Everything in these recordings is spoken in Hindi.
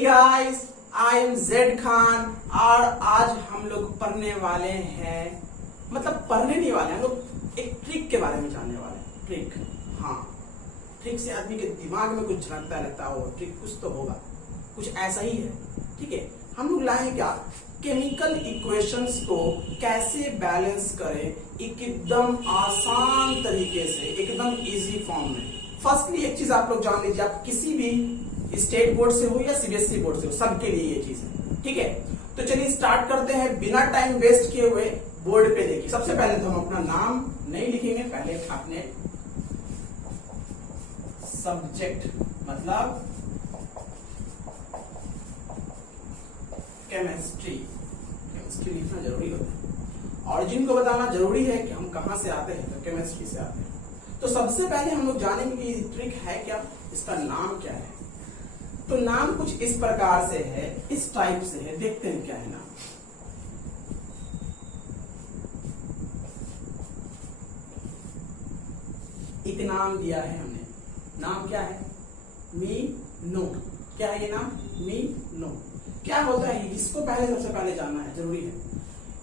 Guys, I am Z Khan और आज हम लोग पढ़ने वाले हैं, मतलब पढ़ने नहीं वाले, हम लोग एक ट्रिक के बारे में जानने वाले हैं। ट्रिक, हाँ, ट्रिक से आदमी के दिमाग में कुछ झलकता रहता है, वो ट्रिक कुछ तो होगा, कुछ ऐसा ही है। ठीक है, हम लोग लाए हैं क्या, केमिकल इक्वेशंस को कैसे बैलेंस करें एकदम आसान तरीके से, एकदम इजी फॉर्म में। फर्स्टली एक चीज आप लोग जान लीजिए, आप किसी भी स्टेट बोर्ड से हो या सीबीएसई बोर्ड से हो, सबके लिए ये चीज है। ठीक है, तो चलिए स्टार्ट करते हैं बिना टाइम वेस्ट किए हुए। बोर्ड पे देखिए, सबसे पहले तो हम अपना नाम नहीं लिखेंगे, पहले अपने सब्जेक्ट मतलब केमिस्ट्री लिखना जरूरी होता है। ऑरिजिन को बताना जरूरी है कि हम कहां से आते हैं, तो केमिस्ट्री से आते हैं। तो सबसे पहले हम लोग जानेंगे कि ट्रिक है क्या, इसका नाम क्या है। तो नाम कुछ इस प्रकार से है, इस टाइप से है, देखते हैं क्या है नाम। एक नाम दिया है हमने, नाम क्या है, मीनो। क्या है ये नाम, मीनो। क्या होता है, इसको पहले सबसे पहले जानना है, जरूरी है,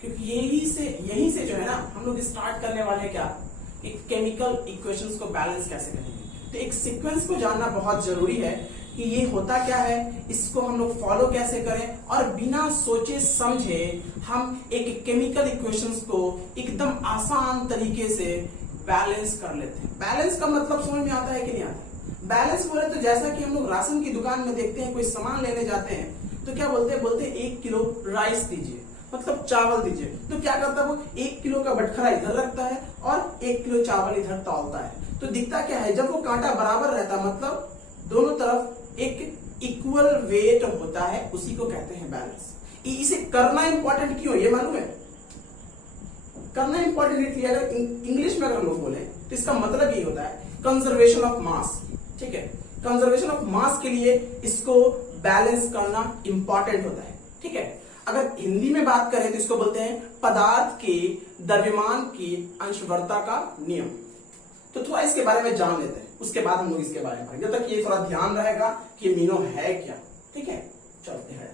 क्योंकि यही से जो है ना हम लोग स्टार्ट करने वाले क्या, कि केमिकल इक्वेशंस को बैलेंस कैसे करेंगे। तो एक सीक्वेंस को जानना बहुत जरूरी है कि ये होता क्या है, इसको हम लोग फॉलो कैसे करें, और बिना सोचे समझे हम एक केमिकल इक्वेशंस को एकदम आसान तरीके से बैलेंस कर लेते हैं। बैलेंस का मतलब समझ में आता है कि नहीं आता है? बैलेंस बोले तो जैसा कि हम लोग राशन की दुकान में देखते हैं, कोई सामान लेने जाते हैं तो क्या बोलते हैं, 1 किलो राइस दीजिए, मतलब चावल दीजिए। तो क्या करता है वो, 1 किलो का बटखरा इधर रखता है और 1 किलो चावल इधर तौलता है। तो दिखता क्या है, जब वो कांटा बराबर रहता, मतलब दोनों तरफ एक इक्वल वेट होता है, उसी को कहते हैं बैलेंस। इसे करना इंपॉर्टेंट क्यों, ये मालूम है? करना इंपॉर्टेंट इसलिए, अगर इंग्लिश में अगर लोग बोले तो इसका मतलब ये होता है कंजर्वेशन ऑफ मास। ठीक है, कंजर्वेशन ऑफ मास के लिए इसको बैलेंस करना इंपॉर्टेंट होता है। ठीक है, अगर हिंदी में बात करें तो इसको बोलते हैं पदार्थ के द्रव्यमान की अंशवरता का नियम। तो थोड़ा इसके बारे में जान लेते हैं, उसके बाद हम लोग इसके बारे में पढ़ेंगे। जब तक ये थोड़ा ध्यान रहेगा कि मीनो है क्या। ठीक है, चलते हैं।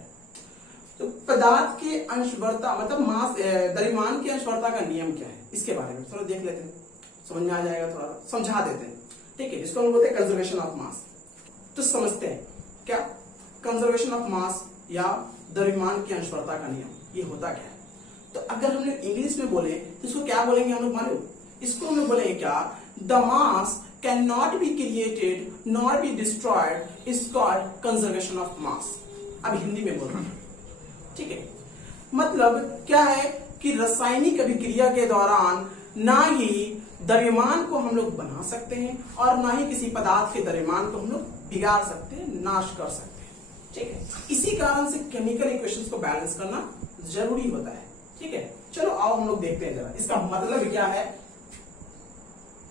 तो पदार्थ के अंशवरता मतलब मास, द्रव्यमान की अंशवरता का नियम क्या है, इसके बारे में थोड़ा देख लेते हैं, समझ में आ जाएगा, थोड़ा समझा देते हैं। ठीक है, इसको हम बोलते हैं कंजर्वेशन ऑफ मास। तो समझते हैं क्या कंजर्वेशन ऑफ मास या द्रव्यमान की अंशवरता का नियम, ये होता क्या है। तो अगर हम लोग इंग्लिश में बोले तो इसको क्या बोलेंगे हम लोग, मालूम? इसको हम लोग बोलेंगे क्या, the mass can not be created not be destroyed, is called conservation of mass. अब हिंदी में बोल रहे हैं। ठीक है, मतलब क्या है कि रासायनिक अभिक्रिया के दौरान ना ही द्रव्यमान को हम लोग बना सकते हैं और ना ही किसी पदार्थ के द्रव्यमान को हम लोग बिगाड़ सकते हैं, नाश कर सकते हैं। ठीक है, इसी कारण से केमिकल इक्वेशंस को बैलेंस करना जरूरी होता है। ठीक है, चलो आओ हम लोग देखते हैं जरा इसका मतलब क्या है।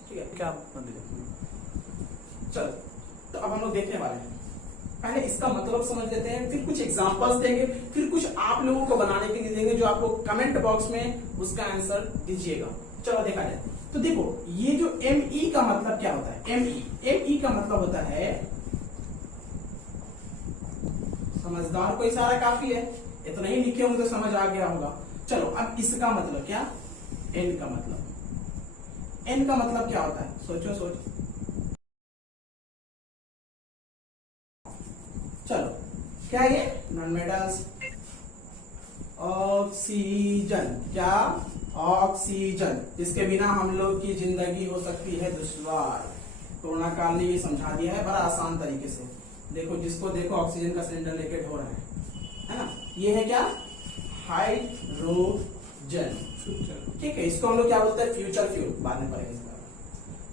ठीक है, क्या मतलब, चलो तो अब हम लोग देखने वाले हैं। पहले इसका मतलब समझ लेते हैं, फिर कुछ एग्जांपल्स देंगे, फिर कुछ आप लोगों को बनाने के लिए देंगे, जो आप लोग कमेंट बॉक्स में उसका आंसर दीजिएगा। चलो देखा जाए। तो देखो, ये जो ME का मतलब क्या होता है, ME का मतलब होता है, समझदार को इशारा काफी है, इतना ही लिखे होंगे तो समझ आ गया होगा। चलो अब इसका मतलब क्या, N का मतलब, N का मतलब क्या होता है, सोचो। चलो क्या है ये, नॉन मेटल्स, ऑक्सीजन। क्या, ऑक्सीजन, इसके बिना हम लोग की जिंदगी हो सकती है दुश्वार। कोरोना काल ने ये समझा दिया है बड़ा आसान तरीके से। देखो, जिसको देखो ऑक्सीजन का सिलेंडर लेके ढो रहा है ना। ये है क्या, हाइड्रोजन। ठीक है, इसको हम लोग क्या बोलते हैं, फ्यूचर फ्यूल, बाद में पढ़ेंगे इसका।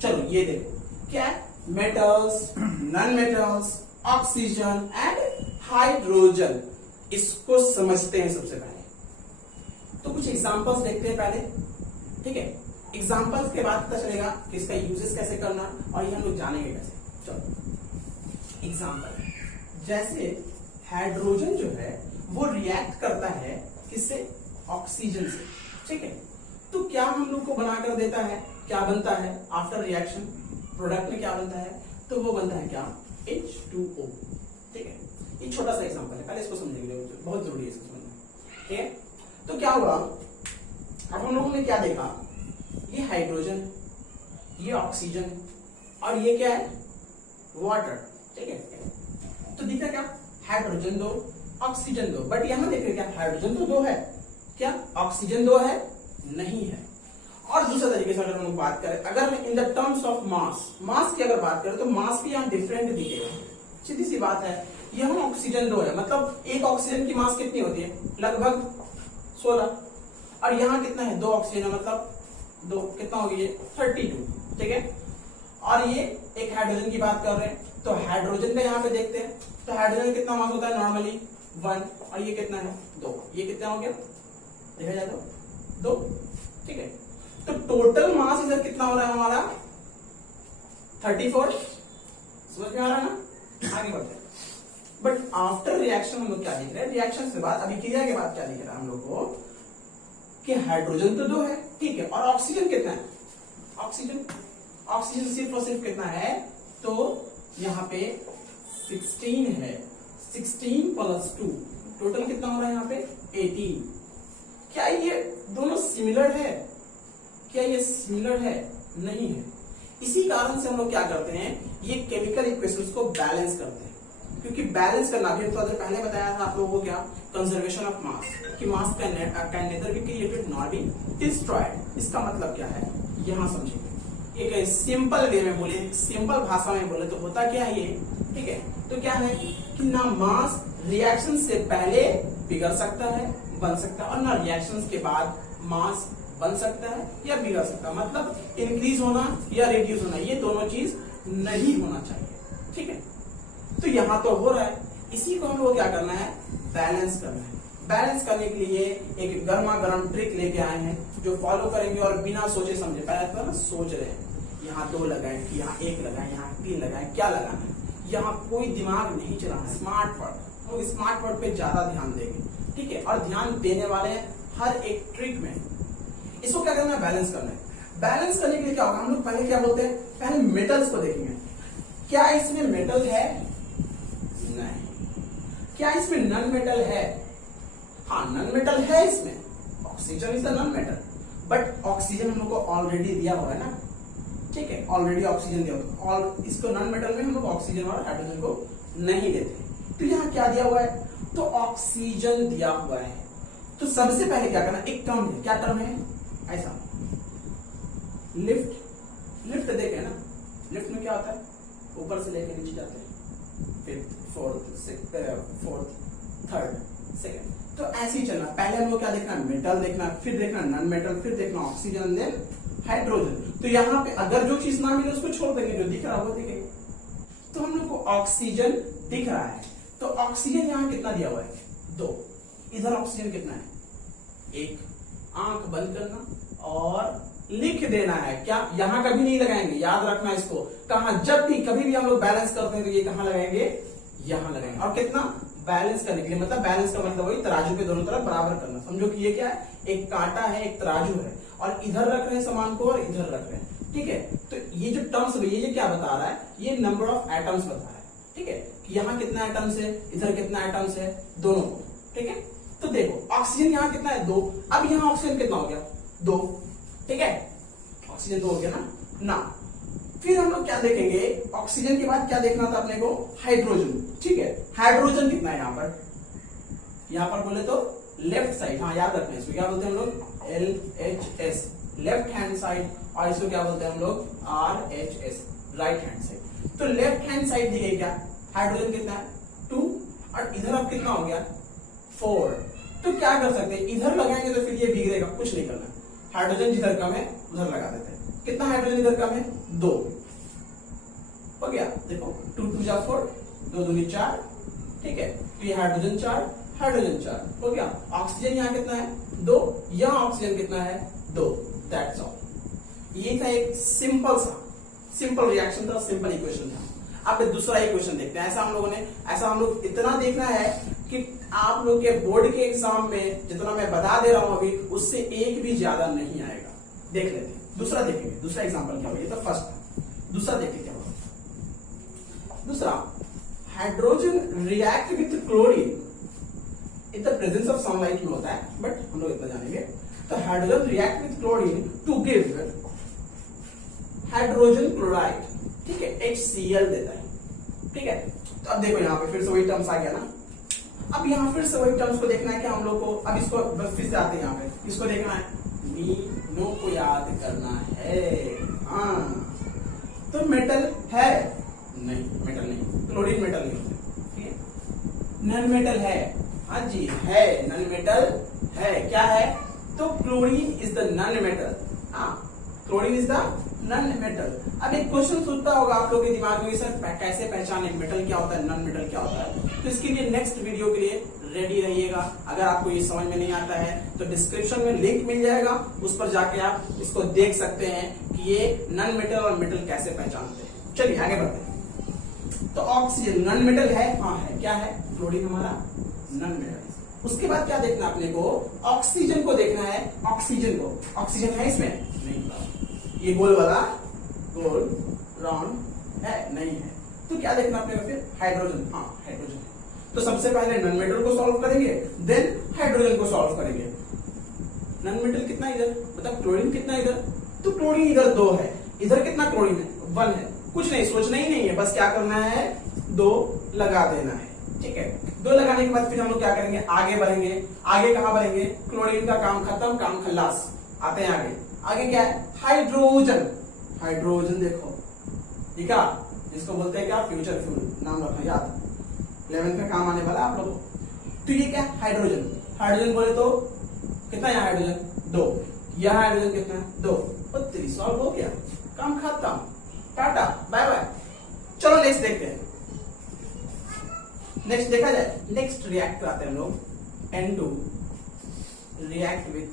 चलो ये देखो क्या, metals, non metals, oxygen and hydrogen, इसको समझते हैं सबसे पहले। तो कुछ एग्जांपल्स देखते हैं पहले। ठीक है, एग्जांपल्स के बाद पता चलेगा कि इसका यूजेस कैसे करना, और ये हम लोग जानेंगे कैसे। चलो एग्जांपल, जैसे हाइड्रोजन जो है वो रिएक्ट करता है किससे, ऑक्सीजन से। ठीक है, तो क्या हम लोग को बनाकर देता है, क्या बनता है आफ्टर रिएक्शन, प्रोडक्ट में क्या बनता है, तो वो बनता है क्या, H2O। ठीक है, ये छोटा सा एग्जांपल है, पहले इसको समझेंगे, बहुत जरूरी है इसको समझना। ठीक है, तो क्या हुआ, अब हम लोगों ने क्या देखा, ये हाइड्रोजन, ये ऑक्सीजन और ये क्या है, वाटर। ठीक है, तो दिख रहा क्या, हाइड्रोजन 2 ऑक्सीजन 2, बट यहां देख रहे क्या, हाइड्रोजन तो 2 है, क्या ऑक्सीजन 2 है, नहीं है। और दूसरे तरीके से अगर हम लोग बात करें, अगर in the terms of mass की अगर बात करें तो मास भी यहाँ डिफरेंट दिखेगा, सीधी सी बात है। यहाँ ऑक्सीजन 2 है, मतलब एक ऑक्सीजन की मास कितनी होती है, लगभग 16, और यहाँ कितना है, 2 ऑक्सीजन है, मतलब 2 कितना हो गया, 32। ठीक है, और ये एक हाइड्रोजन की बात कर रहे हैं, तो हाइड्रोजन का यहाँ पे देखते हैं, तो हाइड्रोजन कितना मास होता है नॉर्मली 1, और ये कितना है 2, ये कितना हो गया, देखा जाए तो 2। ठीक है, तो टोटल मास इधर कितना हो रहा है हमारा 34, समझ में आ रहा है ना, आगे बढ़ते हैं। बट आफ्टर रिएक्शन हम लोग क्या देख रहे हैं, रिएक्शन के बाद, अभी क्रिया के बाद क्या दिख रहा है हम लोग को, कि हाइड्रोजन तो 2 है, ठीक है, और ऑक्सीजन कितना है, ऑक्सीजन सिर्फ और सिर्फ कितना है, तो यहाँ पे 16 है, 16 + 2 टोटल कितना हो रहा है यहाँ पे 18। क्या ये दोनों सिमिलर है, क्या ये सिमिलर है, नहीं है। इसी कारण से हम लोग क्या करते हैं, ये केमिकल इक्वेशंस को बैलेंस करते हैं, क्योंकि बैलेंस करना भी तो पहले बताया था आप लोगों को, क्या कंजर्वेशन ऑफ मास, कि मास can nether be created nor be destroyed. इसका मतलब क्या है, यहां समझेंगे। एक सिंपल वे में बोले, सिंपल भाषा में बोले तो होता क्या है ये, ठीक है, तो क्या है कि ना मास रिएक्शन से पहले बिगड़ सकता है, बन सकता है, और ना रिएक्शन के बाद मास बन सकता है या बिगड़ सकता है, मतलब इंक्रीज होना या रिड्यूस होना, ये दोनों चीज नहीं होना चाहिए। ठीक है, तो यहां तो हो रहा है, इसी को हम लोग क्या करना है, बैलेंस करना है। बैलेंस करने के लिए एक गर्मा गर्म ट्रिक लेके आए हैं, जो फॉलो करेंगे और बिना सोचे समझे, पहले तो ना सोच रहे हैं, यहाँ 2 लगाए, यहाँ 1 लगाए, यहाँ 3 लगाए, क्या लगाना है, यहाँ कोई दिमाग नहीं चलाना, स्मार्ट वर्ड, हम स्मार्ट वर्ड पे ज्यादा ध्यान देंगे। ठीक है, और ध्यान देने वाले हैं हर एक ट्रिक में। इसको क्या करना है, बैलेंस करना है। बैलेंस करने के लिए क्या होगा, हम लोग पहले क्या बोलते हैं, पहले मेटल्स को देखेंगे, क्या इसमें मेटल है, नहीं। क्या इसमें नॉन मेटल है, हाँ नॉन मेटल है इसमें, oxygen is the non metal, but oxygen हम लोग को ऑलरेडी दिया हुआ है ना, ठीक है, ऑलरेडी ऑक्सीजन दिया हुआ, और इसको नॉन मेटल में हम लोग ऑक्सीजन और हाइड्रोजन को नहीं देते। तो यहाँ क्या दिया हुआ है, तो ऑक्सीजन दिया हुआ है। तो सबसे पहले क्या करना, एक टर्म है, क्या टर्म है, ऐसा लिफ्ट देखे ना, लिफ्ट में क्या होता है, ऊपर से लेकर नीचे जाते हैं, 5th 4th 3rd 2nd, तो ऐसे ही चलना। पहले हम लोग क्या देखना, मेटल देखना, फिर देखना नॉन मेटल, फिर देखना ऑक्सीजन, देन हाइड्रोजन। तो यहाँ पे अगर जो चीज ना मिले उसको छोड़ देंगे, जो दिख रहा है वो दिखेगा। तो हम लोग को ऑक्सीजन दिख रहा है, तो ऑक्सीजन यहाँ कितना दिया हुआ है, 2, इधर ऑक्सीजन कितना है, 1। आंख बंद करना और लिख देना है, क्या यहां कभी नहीं लगाएंगे, याद रखना इसको, कहा जब भी कभी भी हम लोग बैलेंस करते हैं तो ये कहां लगाएंगे, यहां लगाएंगे। और कितना, बैलेंस करने के लिए, मतलब बैलेंस का मतलब वही तराजू पे दोनों तरफ बराबर करना। समझो कि ये क्या है, एक कांटा है, एक तराजू है, और इधर रख रहे हैं सामान को और इधर रख रहे हैं। ठीक है, तो ये जो टर्म्स, ये क्या बता रहा है, ये नंबर ऑफ एटम्स बता रहा है। ठीक है, कि यहाँ कितना एटम्स है, इधर कितना एटम्स है, दोनों को। ठीक है, तो देखो ऑक्सीजन यहाँ कितना है, 2, अब यहाँ ऑक्सीजन कितना हो गया, 2। ठीक है, ऑक्सीजन 2 हो गया ना। फिर हम लोग क्या देखेंगे, ऑक्सीजन के बाद क्या देखना था अपने को, हाइड्रोजन। ठीक है, हाइड्रोजन कितना है यहाँ पर बोले तो लेफ्ट साइड, हाँ याद रखना है, इसको क्या बोलते हैं हम लोग, LHS, लेफ्ट हैंड साइड, और इसको क्या बोलते हैं हम लोग, RHS, राइट हैंड साइड। तो लेफ्ट हैंड साइड दिखे क्या, हाइड्रोजन कितना है, 2, और इधर अब कितना हो गया, 4। तो क्या कर सकते हैं, इधर लगाएंगे तो फिर ये बिगड़ेगा, कुछ नहीं करना, हाइड्रोजन जिधर कम है उधर लगा देते हैं। कितना हाइड्रोजन इधर कम है, 2 हो गया। देखो 2 2 जा 4, 2 दूनी 4। ठीक है, तो ये हाइड्रोजन 4, हाइड्रोजन 4 हो गया। ऑक्सीजन यहाँ कितना है, 2, यहाँ ऑक्सीजन कितना है, 2। That's all. ये था एक सिंपल रिएक्शन था, सिंपल इक्वेशन था। अब दूसरा इक्वेशन देखते हैं। ऐसा हम लोग इतना देखना है कि आप लोग के बोर्ड के एग्जाम में जितना मैं बता दे रहा हूं अभी, उससे एक भी ज्यादा नहीं आएगा। देख लेते हैं, दूसरा देखेंगे, दूसरा एग्जाम्पल क्या होगा, ये तो फर्स्ट था, दूसरा देखते क्या होगा। दूसरा hydrogen react with chlorine in the presence of sunlight में होता है, बट हम लोग इतना जानेंगे। तो hydrogen react with chlorine to give hydrogen chloride, ठीक है, HCl देता है, ठीक है। तो अब देखो यहाँ पे फिर से वही टर्म्स आ गया ना। अब यहाँ फिर से वही टर्म्स को देखना है क्या हम लोग को। अब इसको बस फिर से आते हैं यहाँ पे, इसको देखना है, मीनो को याद करना है। हाँ, तो मेटल है नहीं, मेटल नहीं, क्लोरीन मेटल नहीं होता, ठीक है। नॉन मेटल है, हाँ जी है, नॉन मेटल है, क्या है, तो chlorine is the non metal. हाँ, chlorine is the non metal. अब एक क्वेश्चन सोचता होगा आप लोग के दिमाग में, सर कैसे पहचाने मेटल क्या होता है, नॉन मेटल क्या होता है। तो इसके लिए नेक्स्ट वीडियो के लिए रेडी रहिएगा। अगर आपको ये समझ में नहीं आता है तो डिस्क्रिप्शन में लिंक मिल जाएगा, उस पर जाके आप इसको देख सकते हैं कि ये नॉन मेटल और मेटल कैसे पहचानते हैं। चलिए आगे बढ़ते हैं। तो ऑक्सीजन नॉन मेटल है, हाँ है, क्या है, क्लोरीन हमारा नॉन मेटल। उसके बाद क्या देखना अपने को, ऑक्सीजन को देखना है। ऑक्सीजन को, ऑक्सीजन है इसमें नहीं, ये गोल वाला गोल राउंड है नहीं है। तो क्या देखना अपने को फिर, हाइड्रोजन, हाँ हाइड्रोजन है। तो सबसे पहले नॉन मेटल को सॉल्व करेंगे, देन हाइड्रोजन को सॉल्व करेंगे। नॉन मेटल कितना इधर, मतलब क्लोरीन कितना इधर, तो क्लोरीन इधर 2 है, इधर कितना क्लोरीन है, 1 है। कुछ नहीं, सोचना ही नहीं है, बस क्या करना है, 2 लगा देना है, ठीक है। 2 लगाने के बाद फिर हम लोग क्या करेंगे, आगे बढ़ेंगे। आगे कहां बढ़ेंगे, क्लोरीन का काम खत्म, काम खल्लास, आते हैं आगे। आगे क्या है, हाइड्रोजन। हाइड्रोजन देखो, ठीक है, जिसको बोलते हैं क्या, फ्यूचर फ्यूल, नाम रखना याद, 11th में काम आने वाला आप लोगों को। तो ये क्या, हाइड्रोजन। हाइड्रोजन बोले तो कितना है हाइड्रोजन, 2, यह हाइड्रोजन कितना है, 2, और 3 सॉल्व हो गया, काम खत्म, टाटा बाय बाय। चलो नेक्स्ट देखते हैं। नेक्स्ट देखा जाए, नेक्स्ट रिएक्ट आते हैं हम लोग, N2 रिएक्ट विथ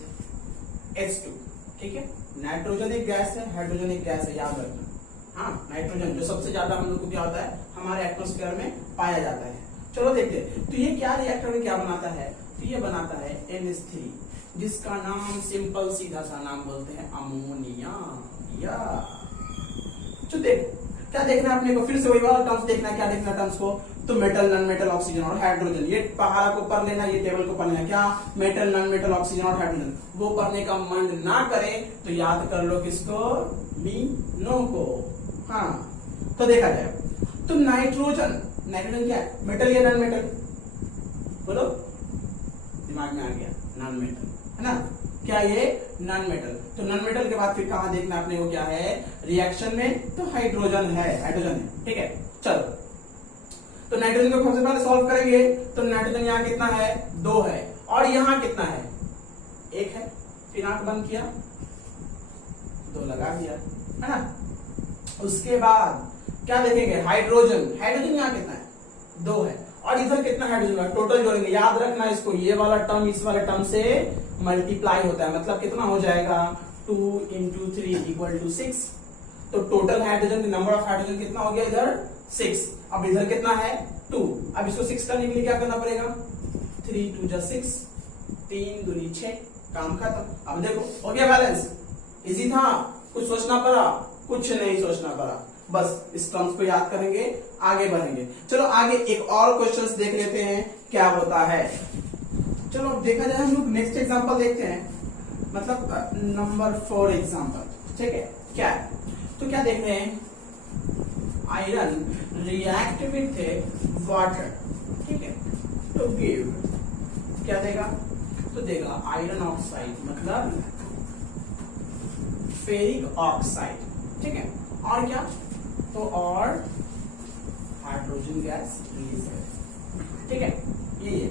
H2, ठीक है। नाइट्रोजन एक गैस है, हाइड्रोजन एक गैस है, याद रखना। हाँ, नाइट्रोजन जो सबसे ज्यादा हम लोग को क्या होता है, हमारे एटमॉस्फेयर में पाया जाता है। चलो देखते हैं, तो ये क्या रिएक्टर में क्या बनाता है, तो ये बनाता है NH3, जिसका नाम सिंपल सीधा सा नाम बोलते हैं अमोनिया। या तो देख क्या देखना है अपने को, फिर से वही वाला टर्म्स देखना है, क्या देखना टर्म्स को, तो मेटल, नॉन मेटल, ऑक्सीजन और हाइड्रोजन। ये पहाड़ को पढ़ लेना, ये टेबल को पढ़ लेना, क्या, मेटल, नॉन मेटल, ऑक्सीजन और हाइड्रोजन। वो पढ़ने का मन ना करे तो याद कर लो किसको, मीनो को। हाँ, तो देखा जाए तो नाइट्रोजन, नाइट्रोजन क्या है, मेटल या नॉन मेटल, बोलो, दिमाग में आ गया, नॉन मेटल है ना, क्या ये नॉन मेटल। तो नॉन मेटल के बाद फिर कहां देखना अपने को, क्या है, रिएक्शन में, तो हाइड्रोजन है, हाइड्रोजन है, ठीक है। चलो, तो नाइट्रोजन को सबसे पहले सॉल्व करेंगे, तो नाइट्रोजन यहाँ कितना है, 2 है, और यहाँ कितना है, 1 है। फिर आंख बंद किया, 2 लगा दिया, है ना। उसके बाद क्या देखेंगे, हाइड्रोजन, हाइड्रोजन यहाँ कितना है, 2 है, और इधर कितना हाइड्रोजन है, टोटल जोड़ेंगे, याद रखना इसको, ये वाला टर्म इस वाले टर्म से मल्टीप्लाई होता है, मतलब कितना हो जाएगा, 2 × 3 = 6। तो total hydrogen, number of hydrogen कितना हो गया इधर, 6। अब इधर कितना है, 2। अब इसको 6 करने के लिए क्या करना पड़ेगा, 3 × 2 = 6, 3 × 2 = 6, काम खत्म। अब देखो हो गया बैलेंस, इजी था, कुछ सोचना पड़ा, कुछ नहीं सोचना पड़ा, बस इस टर्म्स को याद करेंगे, आगे बढ़ेंगे। चलो आगे एक और क्वेश्चंस देख लेते हैं क्या होता है। चलो देखा जाए, हम लोग नेक्स्ट एग्जांपल देखते हैं, मतलब नंबर 4 एग्जांपल, ठीक है। क्या है, तो क्या देख रहे हैं, आयरन रिएक्ट विथ वाटर, ठीक है, तो गिव क्या देगा, तो देगा आयरन ऑक्साइड, मतलब फेरिक ऑक्साइड, ठीक है। और क्या, तो और हाइड्रोजन गैस रिलीज है, ठीक है, ये।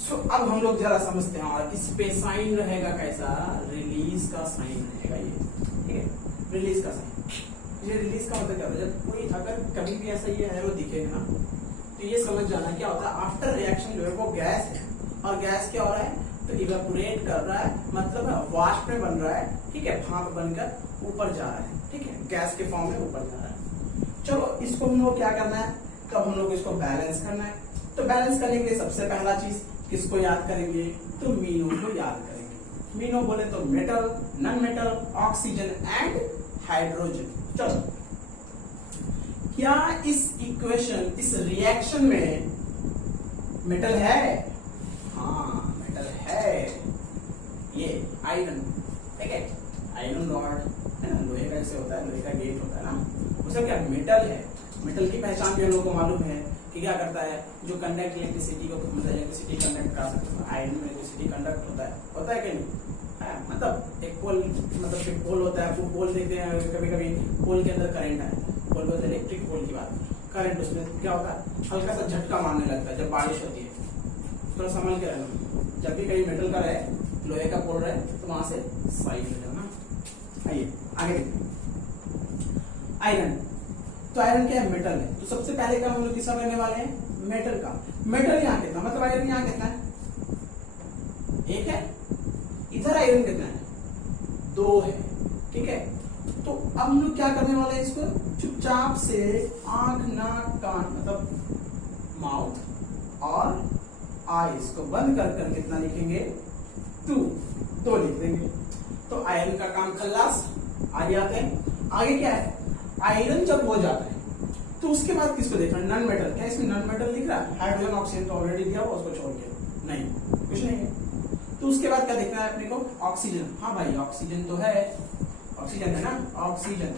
सो अब हम लोग जरा समझते हैं, और इस पे साइन रहेगा कैसा, रिलीज का साइन रहेगा ये, ठीक है, रिलीज का साइन। ये रिलीज का मतलब क्या होता है, जब कोई अगर कभी भी ऐसा ये एरो दिखेगा ना, तो ये समझ जाना क्या होता है, आफ्टर रिएक्शन जो है वो गैस है, और गैस क्या हो रहा है, तो इवेपोरेट कर रहा है, मतलब वाष्प में बन रहा है, ठीक है, भाप बनकर ऊपर जा रहा है, ठीक है, गैस के फॉर्म में ऊपर जा रहा है। चलो इसको हम लोग क्या करना है, तब हम लोग इसको बैलेंस करना है। तो बैलेंस करने के लिए सबसे पहला चीज किसको याद करेंगे, तो मीनो को याद करेंगे। मीनो बोले तो metal, non metal, oxygen and hydrogen. चलो क्या इस इक्वेशन, इस रिएक्शन में मेटल है? हाँ मेटल है, ये आयरन, ठीक है, आयरन रॉड है ना, लोहे का जैसे होता है, लोहे का गेट होता है ना, उसका क्या मेटल है। मेटल की पहचान भी हम लोगों को मालूम है कि क्या करता है, जो कंडक्ट इलेक्ट्रिसिटी को, मतलब इलेक्ट्रिसिटी कंडक्ट कर सकता है, आयरन में इलेक्ट्रिसिटी कंडक्ट होता है कि नहीं? मतलब एक पोल, मतलब एक पोल होता है, वो पोल देखते हैं कभी कभी, पोल के अंदर करंट है, पोल बोलते हैं इलेक्ट्रिक पोल की बात, करंट, उसमें क्या होता है, हल्का सा झटका मारने लगता है जब बारिश होती है। थोड़ा संभल के रहना, जब भी कहीं मेटल का रहे, लोहे का पोल रहे, तो वहां से साइड हो जाना। आइए आगे देखिए, आयरन, तो आयरन क्या है? मेटल है। तो सबसे पहले का हम लोग किसका करने वाले हैं? मेटल का। मेटल यहाँ कितना, मतलब आयरन यहाँ कितना है? एक है। इधर आयरन कितना है? दो है, ठीक है। तो अब हम लोग क्या करने वाले हैं, इसको चुपचाप से आंख, नाक, कान, मतलब माउथ और आईज को बंद कर कर कितना लिखेंगे? 2 लिख देंगे। तो आयरन का काम खल्लास। आगे आते हैं, आगे क्या है, आयरन जब हो जाता है तो उसके बाद किसको देखना? Non metal. क्या इसमें नॉन मेटल दिख रहा है? हाइड्रोजन ऑक्सीजन तो ऑलरेडी दिया हुआ, उसको छोड़ के नहीं, कुछ नहीं है। तो उसके बाद क्या देखना है अपने को? ऑक्सीजन। हाँ भाई ऑक्सीजन तो है, ऑक्सीजन है ना, ऑक्सीजन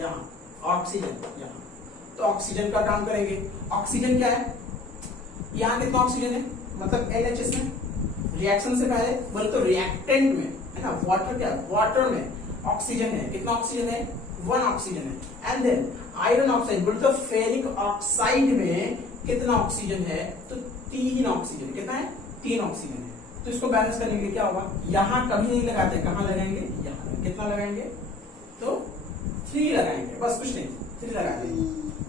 यहाँ, ऑक्सीजन यहाँ, तो ऑक्सीजन का काम करेंगे। ऑक्सीजन क्या है? यहाँ कितना ऑक्सीजन है, मतलब NHS में, रिएक्शन से पहले बोले तो रिएक्टेंट में है ना, वाटर क्या, वाटर में ऑक्सीजन है, कितना ऑक्सीजन है? 1 ऑक्सीजन है। एंड देन आयरन ऑक्साइड बोले तो फेरिक ऑक्साइड में कितना ऑक्सीजन है? तो 3 ऑक्सीजन। कितना है? 3 ऑक्सीजन है। तो इसको बैलेंस करने के लिए क्या होगा, यहां कभी नहीं लगाते, कहां लगाएंगे? यहां। कितना लगाएंगे? तो 3 लगाएंगे, बस कुछ नहीं, 3 लगा देंगे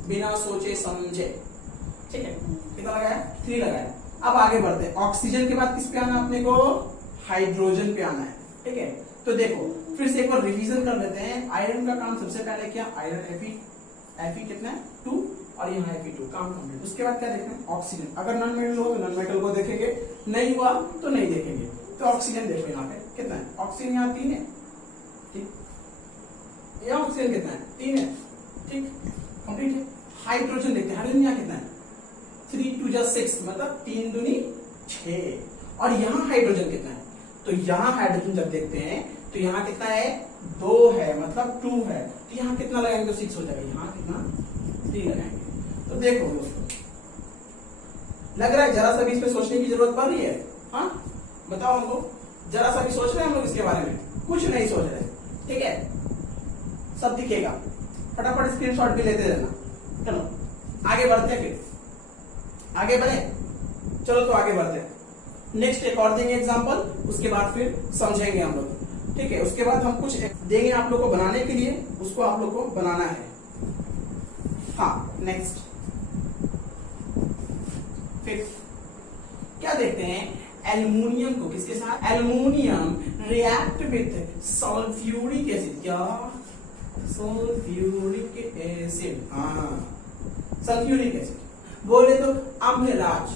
बिना सोचे समझे, ठीक है। कितना लगाया? 3 लगाया। अब आगे बढ़ते हैं, ऑक्सीजन के बाद किस पे आना अपने को? हाइड्रोजन पे आना है, ठीक है। तो देखो फिर से एक बार रिवीजन कर लेते हैं। आयरन का काम सबसे पहले क्या? आयरन Fe कितना है? 2, और यहाँ Fe2, काम कंप्लीट। उसके बाद क्या देखना है? ऑक्सीजन। अगर नॉन मेटल हो तो नॉन मेटल को देखेंगे, नहीं हुआ तो नहीं देखेंगे। तो ऑक्सीजन देखो यहाँ पे कितना है? ऑक्सीजन यहाँ 3 है, ठीक। यहाँ ऑक्सीजन कितना है? 3 है, ठीक, कंप्लीट है। हाइड्रोजन देखते हैं, हाइड्रोजन यहाँ कितना है? 3 2 6, मतलब 3 दूनी 6। और यहाँ हाइड्रोजन कितना है? तो यहाँ हाइड्रोजन जब देखते हैं तो यहाँ कितना है? 2 है, मतलब 2 है। तो यहाँ कितना लगाएंगे तो 6 हो जाएगा, यहाँ कितना? 3 लगाएंगे। तो देखो दोस्तों, लग रहा है जरा सा भी इस पे सोचने की जरूरत पड़ रही है? हाँ बताओ हमको, जरा सा भी सोच रहे हैं हम लोग इसके बारे में? कुछ नहीं सोच रहे, ठीक है। सब दिखेगा, फटाफट स्क्रीनशॉट भी लेते रहना। चलो आगे बढ़ते हैं, फिर आगे बढ़े, चलो तो आगे बढ़ते हैं। नेक्स्ट एक और देंगे एग्जांपल, उसके बाद फिर समझेंगे हम लोग, ठीक है। उसके बाद हम कुछ देंगे आप लोग को बनाने के लिए, उसको आप लोग को बनाना है। हाँ नेक्स्ट, फिर क्या देखते हैं? एल्युमिनियम को किसके साथ? Aluminium react with sulphuric acid. क्या? सल्फ्यूरिक एसिड, हाँ सल्फ्यूरिक एसिड बोले तो अम्लराज,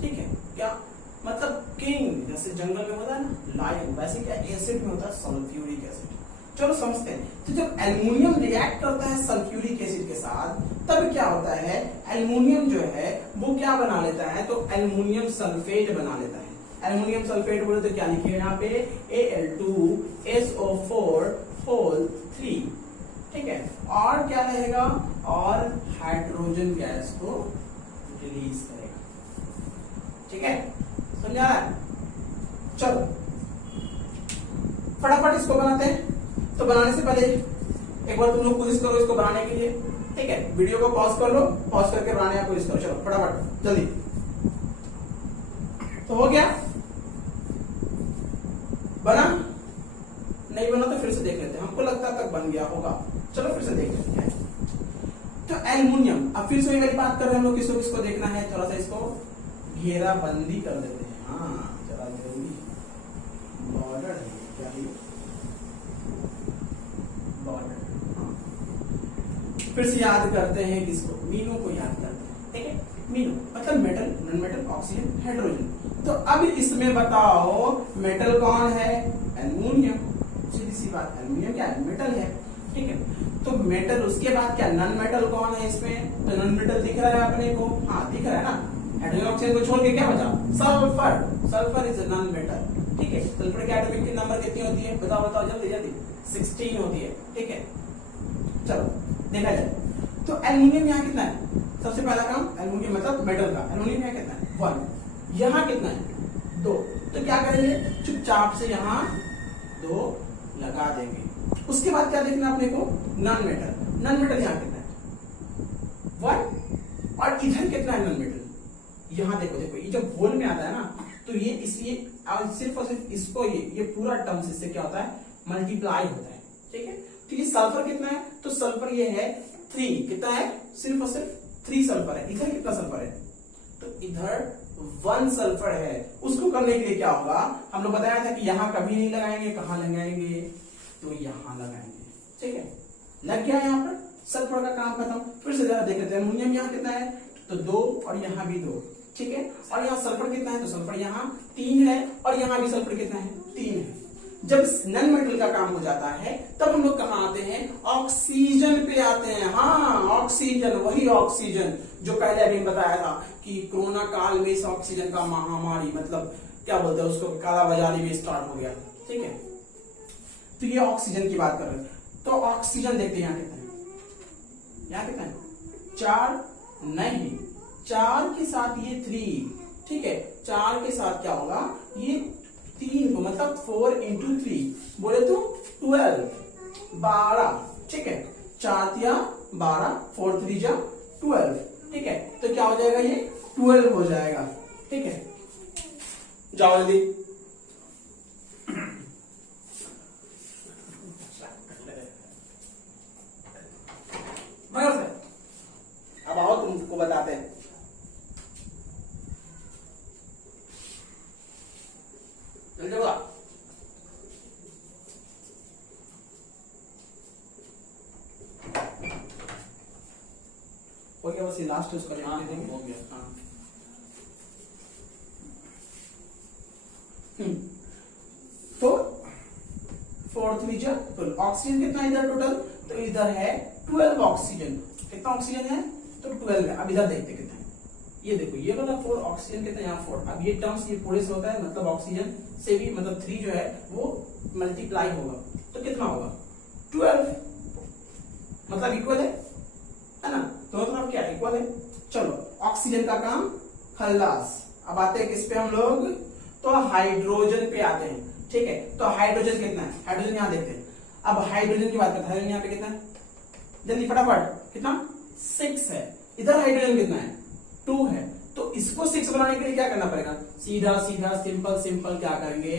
ठीक है। क्या मतलब? किंग, जैसे जंगल में होता है ना लायन, वैसे क्या एसिड में होता है? Sulphuric acid. चलो समझते हैं। तो जब एल्युमिनियम रिएक्ट करता है सल्फ्यूरिक एसिड के साथ, तब क्या होता है? एल्युमिनियम जो है वो क्या बना लेता है? तो एल्युमिनियम सल्फेट बना लेता है। एल्युमिनियम सल्फेट बोले तो क्या लिखिए यहाँ पे? Al2SO4 ठीक है। और क्या रहेगा? और हाइड्रोजन गैस को रिलीज करेगा, ठीक है। समझा रहा है? चलो फटाफट इसको बनाते हैं। तो बनाने से पहले एक बार तुम लोग कोशिश करो इसको बनाने के लिए, ठीक है। वीडियो को पॉज कर लो, पॉज करके बनाने का कोशिश करो। चलो फटाफट जल्दी। तो हो गया? बना? नहीं बना तो फिर से देख लेते हैं, हमको लगता है तक बन गया होगा। चलो फिर से देख लेते हैं। तो एल्युमिनियम, अब फिर से मेरी बात कर रहे हैं हम लोग, किसको देखना है? थोड़ा सा इसको घेरा बंदी कर देते हैं। हाँ जरा जरूरी बॉर्डर है क्या? बॉर्डर। फिर से याद करते हैं किसको? मीनो को याद करते हैं, ठीक है। मीनो मतलब metal, non metal, oxygen, hydrogen. तो अब इसमें बताओ मेटल कौन है? एल्युमिनियम। सीधी सी बात, एल्युमिनियम क्या है? मेटल है, ठीक है। तो मेटल, उसके बाद क्या नॉन मेटल कौन है इसमें, तो नॉन मेटल दिख रहा है अपने को, हाँ दिख रहा है ना, हाइड्रोजन ऑक्सीजन को छोड़ के क्या बचा, sulphur, sulphur is non metal, ठीक है। सल्फर की एटॉमिक की नंबर कितनी होती है, बताओ बताओ जल्दी जल्दी, 16 होती है, ठीक है। चलो देखा जाए तो एल्युमिनियम यहाँ कितना है, सबसे पहला काम एल्युमिनियम मतलब मेटल का, एल्युमिनियम यहाँ कितना है 1, यहाँ कितना है 2, तो क्या करेंगे चुपचाप से यहाँ 2 लगा देंगे। उसके बाद क्या देखना अपने को, नॉन मेटल, नॉन मेटल यहाँ कितना है 1, और इधर कितना है नॉन मेटल, यहाँ देखो देखो ये जब होल में आता है ना तो ये इसलिए सिर्फ और सिर्फ इसको ये पूरा टर्म्स इससे क्या होता है मल्टीप्लाई होता है, ठीक है। तो ये सल्फर कितना है, तो सल्फर ये है 3, कितना है सिर्फ और सिर्फ 3 सल्फर है। इधर कितना सल्फर है, तो इधर 1 सल्फर है। उसको करने के लिए क्या होगा, हम लोग बताया था कि यहाँ कभी नहीं लगाएंगे, कहाँ लगाएंगे, तो यहाँ लगाएंगे, ठीक है। लग गया यहाँ पर सल्फर का काम खत्म। फिर से जरा देख लेते हैं, एल्युमिनियम यहाँ कितना है, तो 2 और यहाँ भी 2, ठीक है। और यहाँ सल्फर कितना है, तो सल्फर यहाँ 3 है, और यहाँ भी सल्फर कितना है 3 है। जब नॉन मेटल का काम हो जाता है तब हम लोग कहाँ आते हैं, ऑक्सीजन पे आते हैं। हाँ ऑक्सीजन, वही ऑक्सीजन जो पहले अभी बताया था कि कोरोना काल में इस ऑक्सीजन का महामारी मतलब क्या बोलते हैं उसको, काला बाजारी भी स्टार्ट हो गया, ठीक है। तो ये ऑक्सीजन की बात कर रहे हैं, तो ऑक्सीजन देखते हैं यहाँ कितना है, यहाँ कितना है 4 नहीं, 4 के साथ ये 3, ठीक है। 4 के साथ क्या होगा, ये 3 को मतलब 4 into 3 बोले तो 12, 12, ठीक है। 4 या 12, 4 3 जा 12, ठीक है। तो क्या हो जाएगा, ये 12 हो जाएगा, ठीक है। जाओ जल्दी, अब आओ तुमको बताते हैं। जल्दी होगा, हो गया बस ये लास्ट उसका लिख देंगे, हो गया। हाँ तो 4 3 जा टोटल ऑक्सीजन कितना इधर टोटल, तो इधर है 12 ऑक्सीजन। कितना ऑक्सीजन है, तो 12 है। अब इधर देखते कितना है, ये देखो ये वाला 4 ऑक्सीजन कितना, यहाँ 4। अब ये टर्म्स ये पूरे से होता है, मतलब ऑक्सीजन से भी मतलब 3 जो है वो मल्टीप्लाई होगा, तो कितना होगा 12, मतलब इक्वल है ना, तो मतलब क्या इक्वल है। चलो ऑक्सीजन का काम खल्लास। अब आते हैं किस पे हम लोग, तो हाइड्रोजन पे आते हैं, ठीक है। तो हाइड्रोजन कितना है, हाइड्रोजन यहाँ देखते हैं। अब हाइड्रोजन की बात करते हैं, हाइड्रोजन यहाँ पे कितना है, जल्दी फटाफट, कितना 6 है। इधर हाइड्रोजन कितना है 2 है, तो इसको 6 बनाने के लिए क्या करना पड़ेगा, सीधा सीधा सिंपल सिंपल क्या करेंगे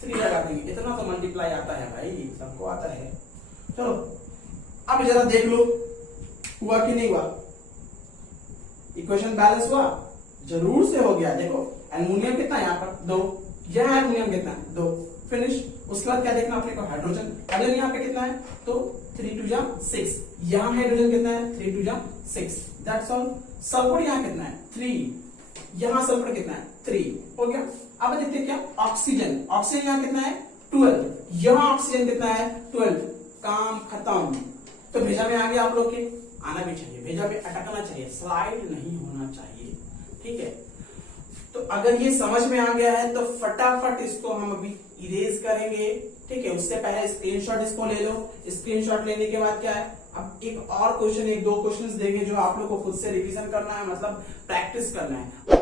3 लगा देंगे। इतना तो मल्टीप्लाई आता है भाई, सबको आता है। चलो अब जरा देख लो हुआ कि नहीं हुआ, इक्वेशन बैलेंस हुआ, जरूर से हो गया। देखो एल्युमिनियम कितना है यहाँ पर 2, यह एल्युमिनियम कितना है 2, फिनिश। उसके बाद क्या देखना अपने को, हाइड्रोजन, हाइड्रोजन यहाँ पे कितना है, तो 3 2 जा 6, यहाँ हाइड्रोजन कितना है 3 2 जा 6, दैट्स ऑल। सल्फर यहाँ कितना है 3, यहाँ सल्फर कितना है 3, हो गया। अब देखते क्या, ऑक्सीजन, ऑक्सीजन यहाँ कितना है 12, यहाँ ऑक्सीजन कितना है 12, काम खत्म। तो भेजा में आ गया, आप लोग के आना भी चाहिए, भेजा में अटकना चाहिए, स्लाइड नहीं होना चाहिए, ठीक है। तो अगर ये समझ में आ गया है तो फटाफट इसको हम अभी इरेज करेंगे, ठीक है। उससे पहले स्क्रीनशॉट इसको ले लो। स्क्रीनशॉट लेने के बाद क्या है, अब एक और क्वेश्चन, 1 2 क्वेश्चंस देंगे जो आप लोग को खुद से रिवीजन करना है, मतलब प्रैक्टिस करना है।